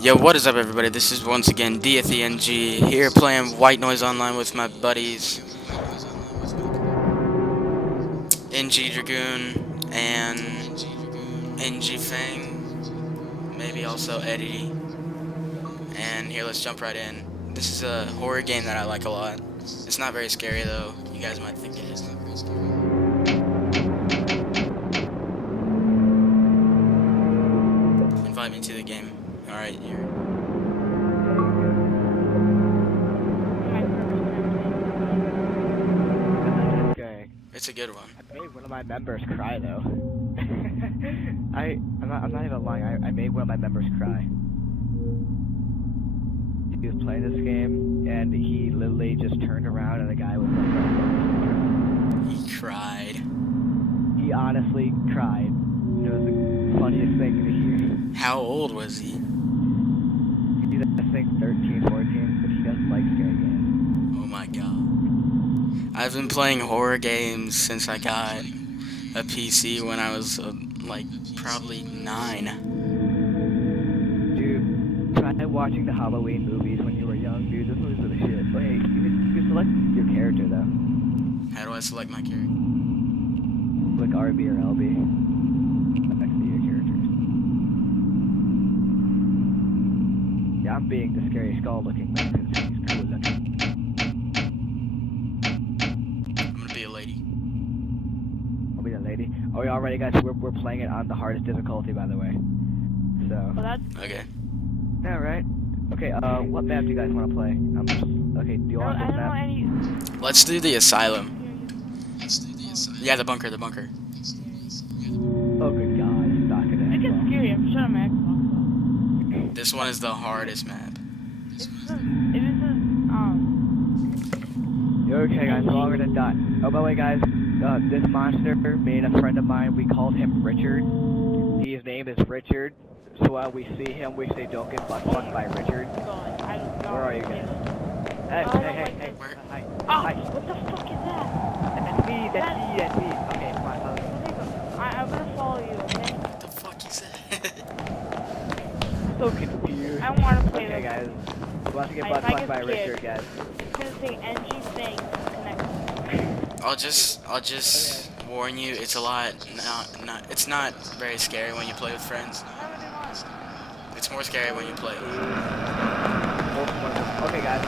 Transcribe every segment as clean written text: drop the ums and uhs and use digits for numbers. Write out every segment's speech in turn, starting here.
Yo, what is up, everybody? This is once again Diethey-ng here playing White Noise Online with my buddies NG Dragoon and NG Fang, maybe also Eddie. And here, let's jump right in. This is a horror game that I like a lot. It's not very scary though. You guys might think it is. Invite me to the game. Alright, here. Okay. It's a good one. I made one of my members cry though. I'm not even lying. I made one of my members cry. He was playing this game and he literally just turned around and the guy was like, He cried. he honestly cried. It was the funniest thing to hear. How old was he? He's I think 13, 14, but he doesn't like scary games. Oh my god. I've been playing horror games since I got a PC when I was like probably 9. Dude, try watching the Halloween movies when you were young, dude. Those movies were the shit. But hey, you can select your character though. How do I select my character? Click RB or LB next to your characters. Yeah, I'm being the scary skull looking man because he's cool looking. I'm gonna be a lady. I'll be the lady. Oh yeah, alrighty guys, we're playing it on the hardest difficulty by the way. So. Well, that's Okay. Yeah, right. Okay, what map do you guys want to play? Okay, do you want I this don't know map? any. Let's do the asylum. Yeah, the bunker, the bunker. Oh good god, it's not gonna It gets end scary. I'm shutting my Xbox This one is the hardest map. off. It is Okay guys, so we're gonna die. Oh, by the way guys, this monster made a friend of mine. We called him Richard. His name is Richard. So while we see him, we say don't get butt fucked by Richard. God, I don't know. Where are you guys? Hey, Oh, hey. Where? Hi. Oh, Hi. what the fuck is that? That's me. Okay, come on, follow me. I'm gonna follow you, okay? What the fuck is that? So confused. I want to play Okay this. guys, we're about to get I- butt I fucked by get Richard scared. guys. It's gonna say NG thing connect. I'll just warn you. It's a lot. It's not very scary when you play with friends. It's more scary when you play. Okay guys,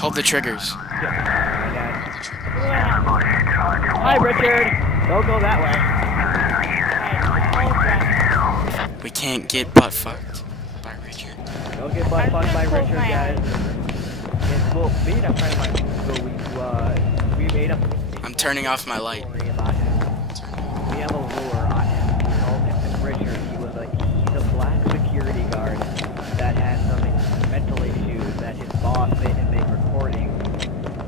Hold the triggers. Hi Richard! Don't go that way. We can't get butt fucked by Richard. Don't get butt fucked by Richard guys. And well, me and a friend of mine, so we made up I'm turning off my light. story about him. We have a lure on him. We called him Richard. He's a black security guard that has some mental issues that his boss made him make recordings,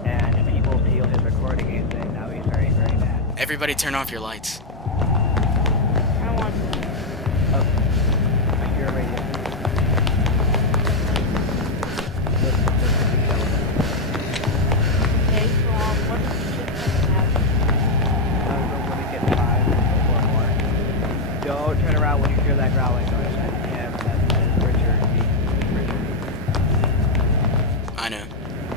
and people steal his recording and say now he's very, very mad. Everybody turn off your lights. I want to. Oh, I hear a radio. Okay, so what does the shit have? When we get 5 or more. Don't turn around when you hear that growling noise. That's him. That is Richard. He's Richard. I know.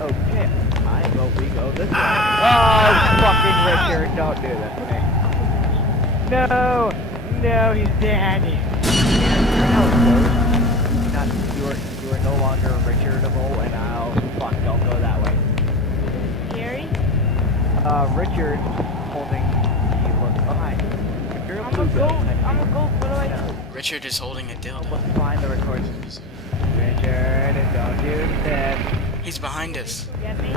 Okay, I vote we go this way. Oh, fucking Richard, don't do this to me. No, no, he's dead. You are no longer Richardable, and fuck, don't go that way. Scary? Richard holding, oh hi. You're I'm a goat. I'm a goat. What do I do? Richard is holding a dildo. Let's find the recording. Richard, don't do this. He's behind us. Get me?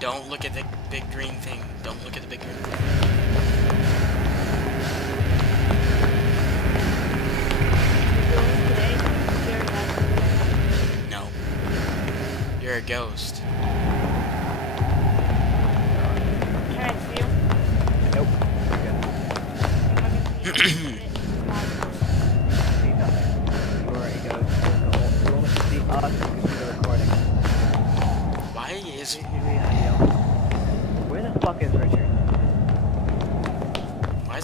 Don't look at the big green thing. Don't look at the big green thing. No. You're a ghost. Can I see you? Nope. See nothing. You are a ghost. You only can see us, you can see the recording. Why is Where the fuck is Richard?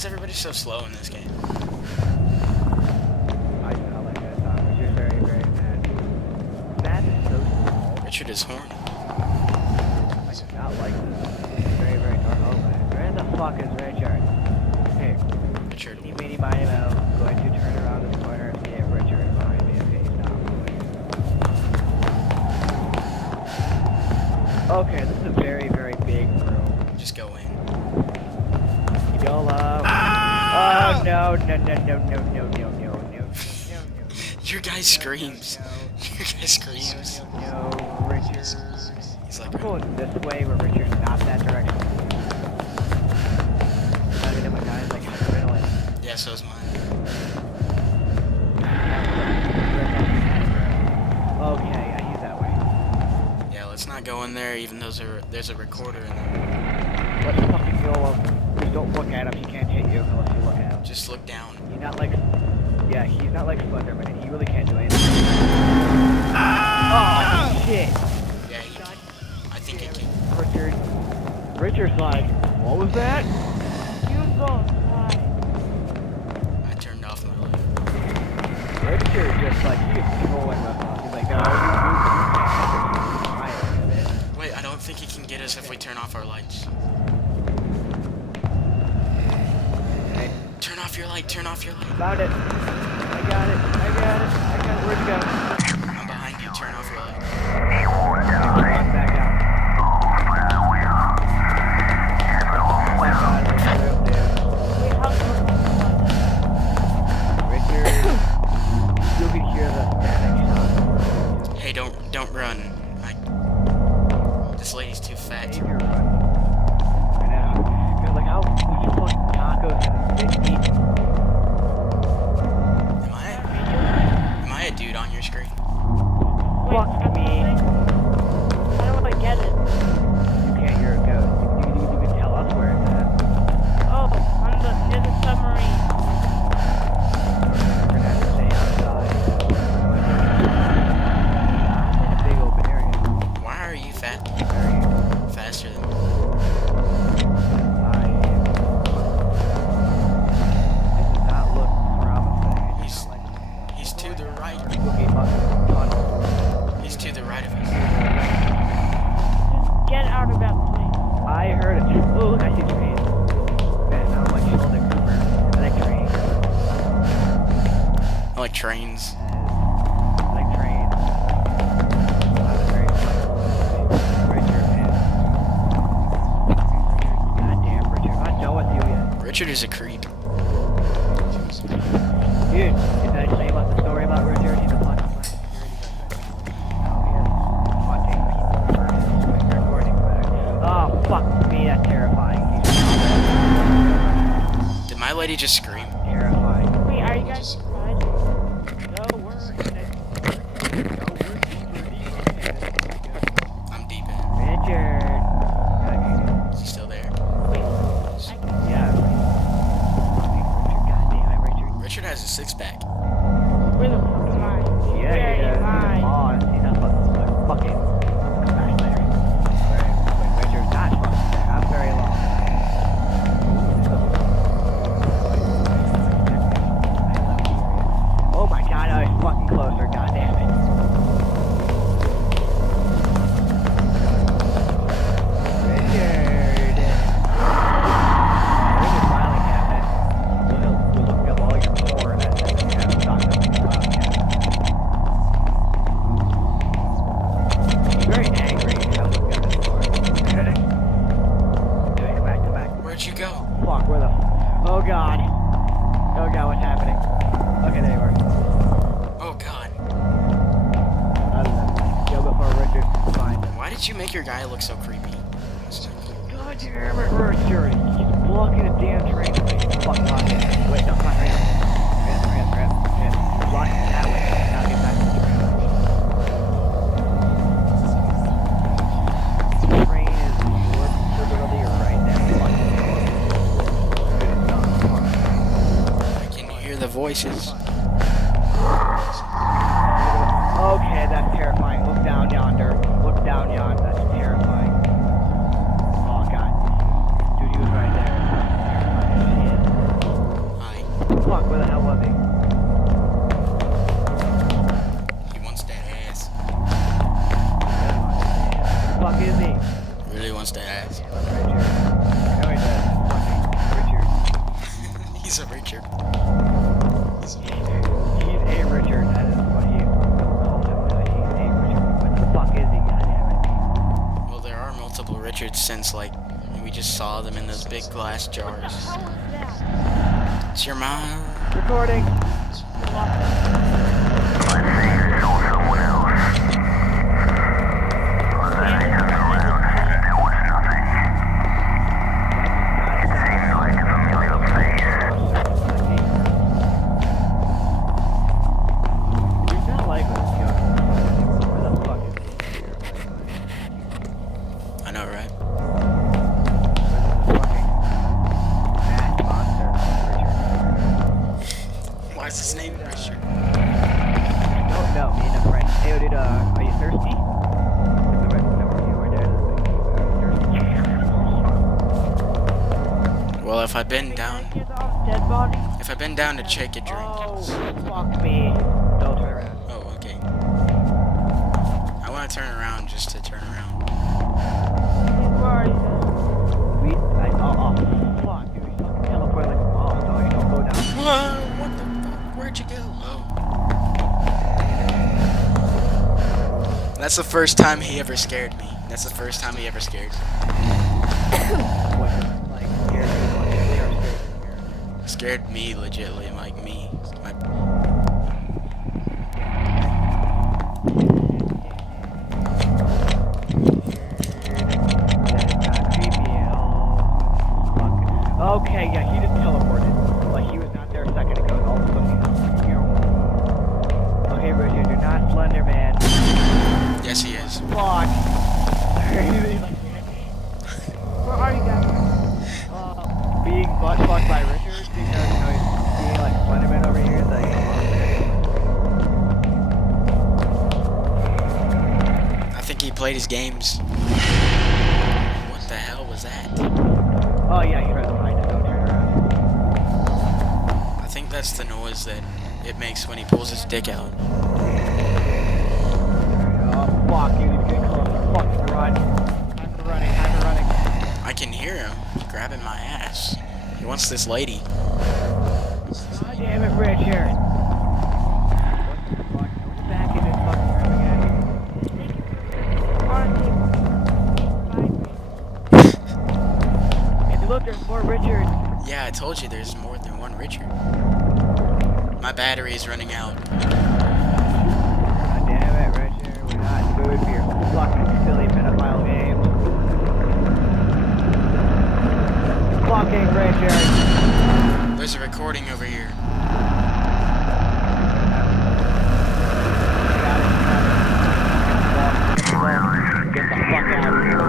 everybody so slow in this game? I do not like Richard is horny. I do not like this. Very, very normal. Where the fuck is Richard? Hey, Richard. eeny, meeny, miny, moe. I'm going to turn around this corner and see if Richard is behind me. Okay, stop. Okay, this is a very, very big room. Just go in. YOLO. Oh, no, no, no, no, no, no, no, no, no. Your guy screams. Your guy screams. No, Richard. He's like, I'm going this way where Richard's not that direction. I mean, my guy's like adrenaline. yeah, so's mine. Okay, I use that way. Yeah, let's not go in there, even though there's a recorder in there. Let's fucking YOLO. Just don't look at him. He can't hit you unless you look at him. Just look down. He's not like... Yeah, he's not like Slenderman, and he really can't do anything. Oh, shit! Yeah, he can. I think he can. Richard's like, what was that? You both die. I turned off my light. Richard just like, he's trolling with us. He's like, no, you Wait, I don't think he can get us if we turn off our lights. Turn off your light, turn off your light. Found it. I got it. Where'd you go? I'm behind you, turn off your light. Walk back out. Back out of the room, dude. Wait, how Richard, you can hear the static shot. Hey, don't run. This lady's too fat. Maybe you're right. I know. You're like, how much fucking tacos have this bitch eaten? Am I a dude on your screen? Fuck me. How do I get it? You can't hear a ghost. You can tell us where it's at. Oh, near the submarine. We're gonna have to stay outside. It's a big open area. Why are you fat? Faster than me. This does not look promising. He's to the right. He's to the right of us. Just get out of that place. I heard it. Oh, look, I see trains. Man, now I'm like Sheldon Cooper. I like trains. I like trains. I like trains. I was very Richard, man. Goddamn, Richard. I'm not done with you yet. Richard is a creep. Dude, did I tell you about the story about Richard? He's a fucking black security guard. Oh, fuck me, that's terrifying. Did my lady just scream? Terrifying. Wait, are you guys inside? No, we're in it. I'm deep in. Richard. Is he still there? Wait, Yeah. God damn it, Richard. Richard has a six-pack. where the fuck am I? Yeah, Where he does. am He's a I? boss. He's not fucking backslayer. Wait, Richard's not fucking there. I'm very long. Oh my god, I was fucking closer. God damn it. Richard. There's a filing cabinet. We'll look up all your porn and have documents in the file cabinet. He's very angry. I was looking at this porn. Doing it back to back. Where'd you go? Fuck, where the... Oh god. Oh god, what's happening? Okay, there you are. Oh God. I don't know. Go before Richard finds him. Why did you make your guy look so creepy? God damn it, Richard. He's blocking a damn train. Fuck, block it. Wait, no, come on, hurry up. Hurry up. You're blocking it that way. Now get back to the train. The train is literally right there. Can you hear the voices? Okay, that's terrifying. Look down yonder. Look down yonder. That's terrifying. Oh god. Dude, he was right there. Terrifying. Hi. Fuck, where the hell was he? He wants that ass. since like we just saw them in those big glass What the jars. hell was that? It's your mom. Recording. I know, right? Why is his name Richard? Don't know, me and a friend. Hey, dude, are you thirsty? Well, if I've been down, Dead body? if I've been down to take a drink. Oh, fuck me. Don't turn around. Oh, okay. I want to turn around just to turn around. Where are you? Oh, fuck, dude, we fucking teleport like a ball, dog. Don't go down. Whoa, what the fuck? Where'd you go? Oh. That's the first time he ever scared me. That's the first time he ever scared me. Like, scared you, legitimately, or Scared me legitly, like me. My... Okay, yeah, he just teleported. Like, he was not there a second ago, and all of a sudden he's here. Okay, Richard, you're not Slender Man. Yes, he is. Fuck. Where are you guys? Being butt fucked by Richard because, you know, he's being like Slender Man over here is like, I think he played his games. What the hell was that? oh yeah, he's right behind us, don't turn around. I think that's the noise that it makes when he pulls his dick out. Oh, fuck, dude, he's getting close. Fucking run. I'm running. I can hear him grabbing my ass. He wants this lady. God damn it, Richard. What the fuck? Are we back in this fucking room again? Hey, look, there's more Richards. Yeah, I told you there's more than one Richard. My battery is running out. God damn it, Richard. We're not in the mood for your fucking silly pedophile games. Fucking Richard. There's a recording over here. Get the fuck out of here.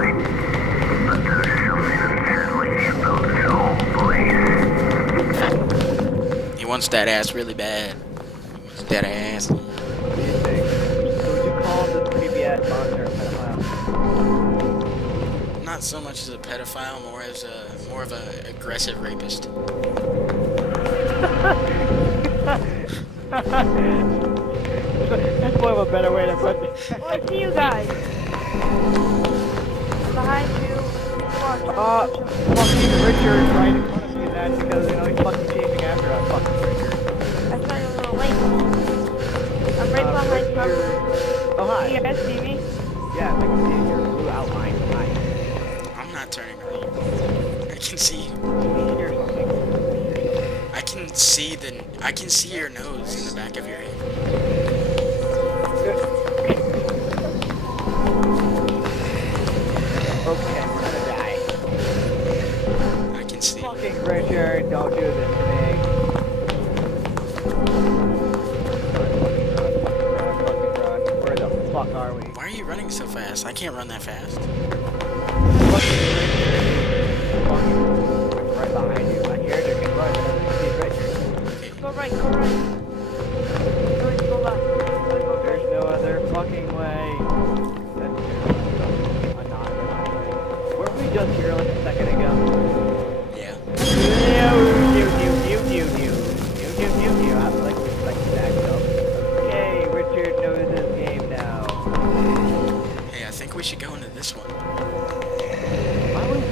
He wants that ass really bad. He wants that ass. What do you think? Would you call this creepy ass monster a pedophile? Not so much as a pedophile, more of a aggressive rapist. That's more of a better way to put it. Oh, I see you guys. Behind you. Watch. Fucking Richard right in front of you, that's because, you know, he's fucking chasing after us, fucking Richard. That's not even a little late. I'm right behind you. Oh, hi. You guys see me? Yeah, I can see your blue outline. Hi. I'm not turning around. I can see you. Here's something. I can see your nose in the back of your head. Okay, we're gonna die. I can see. Fucking Richard, don't do this to me. Run. Where the fuck are we? Why are you running so fast? I can't run that fast. Fucking Richard. Fucking right behind you. My character can run. He's Richard. Okay. Go right, go right. Go left. There's no other fucking way. That's weren't we just here like a second ago? Yeah. Okay, Richard knows his game now. Hey, I think we should go into this one. Why would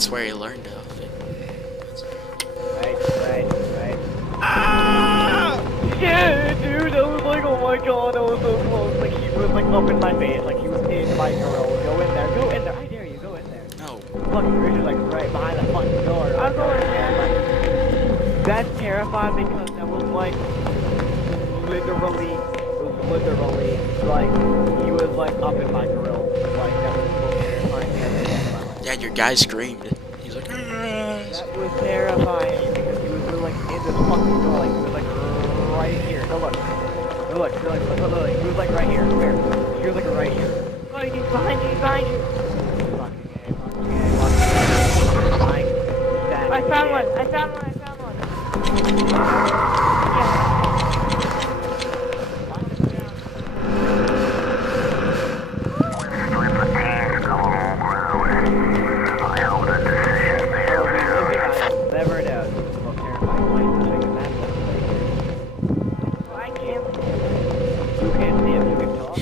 That's where he learned of it. Right. Yeah, dude, I was like, oh my god, I was so close. Like, he was like up in my face, like he was in my grill. Go in there. I dare you, go in there. No. Fucking Richard's like right behind the fucking door. I'm going there. That's terrifying because that was like literally, like he was like up in my grill. Like that was so terrifying. Yeah, your guy screamed. He's like, That was terrifying because he was like in this fucking door, like he was like right here. Go look. He was like right here. Where? He was like right here. Oh, he's behind you. I found one. Never knows. Well, terrifying. I can't. You can see him. You can talk.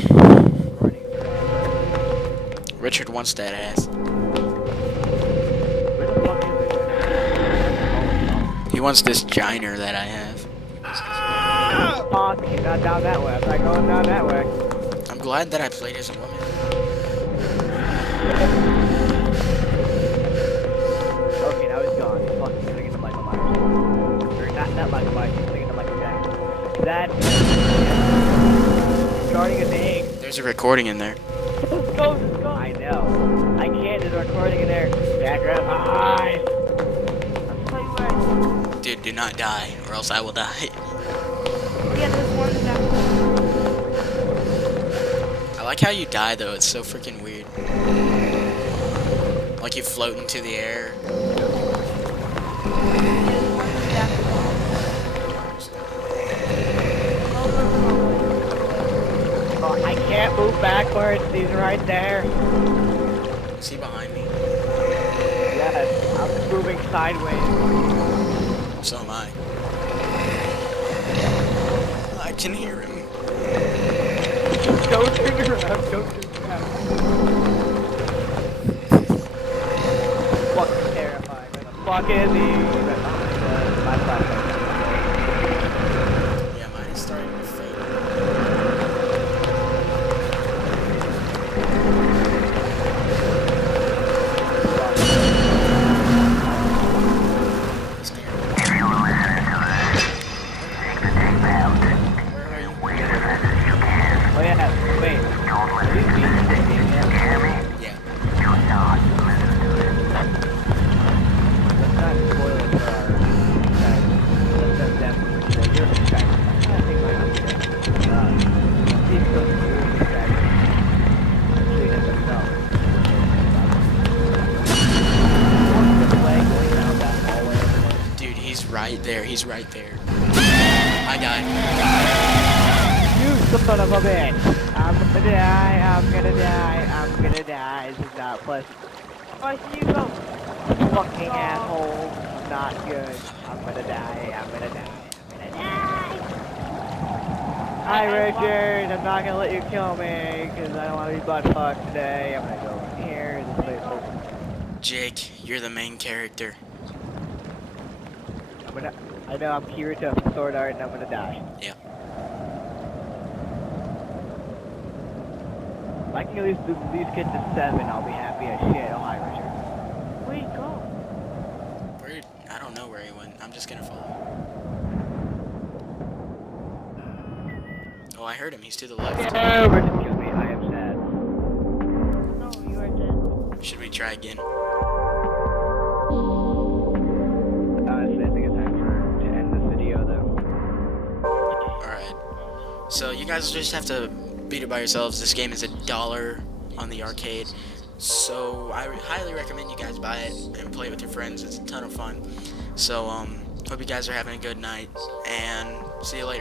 Richard wants that ass. Where the fuck is it? He wants this giner that I have. Fuck, he's not down that way. I'm not going down that way. I'm glad that I played as a woman. Okay, now he's gone. Fuck, he's gonna get to Michael Myers. Or not Michael Myers, he's gonna get to Michael Jackson. That... Starting a thing. There's a recording in there. Let's go. I know. I can't, there's a recording in there. Jack, grab my eyes. I'll tell you where. Dude, do not die, or else I will die. Yeah, there's one down. I like how you die, though. It's so freaking weird. Like you float into the air. Oh, I can't move backwards, he's right there. Is he behind me? Yes, I'm moving sideways. So am I. I can hear him. Don't turn around, don't turn around. Fucking terrifying. Where the fuck is he? My flashlight. Yeah, mine is starting to fade. He's near. Where are you? Oh yeah, wait. Are these bees in there? Yeah. Let's not spoil it for our guys. Let's let them say you're a guy. I think my answer. These go through these guys. Treat it themselves. What's the play going down that hallway? Dude, he's right there. He's right there. I died. You son of a bitch! I'm gonna die. This is not pleasant. Oh, I see you go. Fucking asshole. Not good. I'm gonna die. Hi, Richard. I'm not gonna let you kill me because I don't want to be butt fucked today. I'm gonna go in here. This place open. Jake, you're the main character. I know I'm Kirito Sword Art and I'm gonna die. Yeah. If I can at least get to 7, I'll be happy as shit. Oh, hi, Richard. Where'd you go? Where? I don't know where he went. I'm just gonna follow. Oh, I heard him. He's to the left. No, Richard killed me. I am sad. No, you are dead. Should we try again? I think it's time to end this video, though. Alright. So you guys just have to beat it by yourselves. This game is $1 on the arcade. So I highly recommend you guys buy it and play it with your friends. It's a ton of fun. So hope you guys are having a good night and see you later.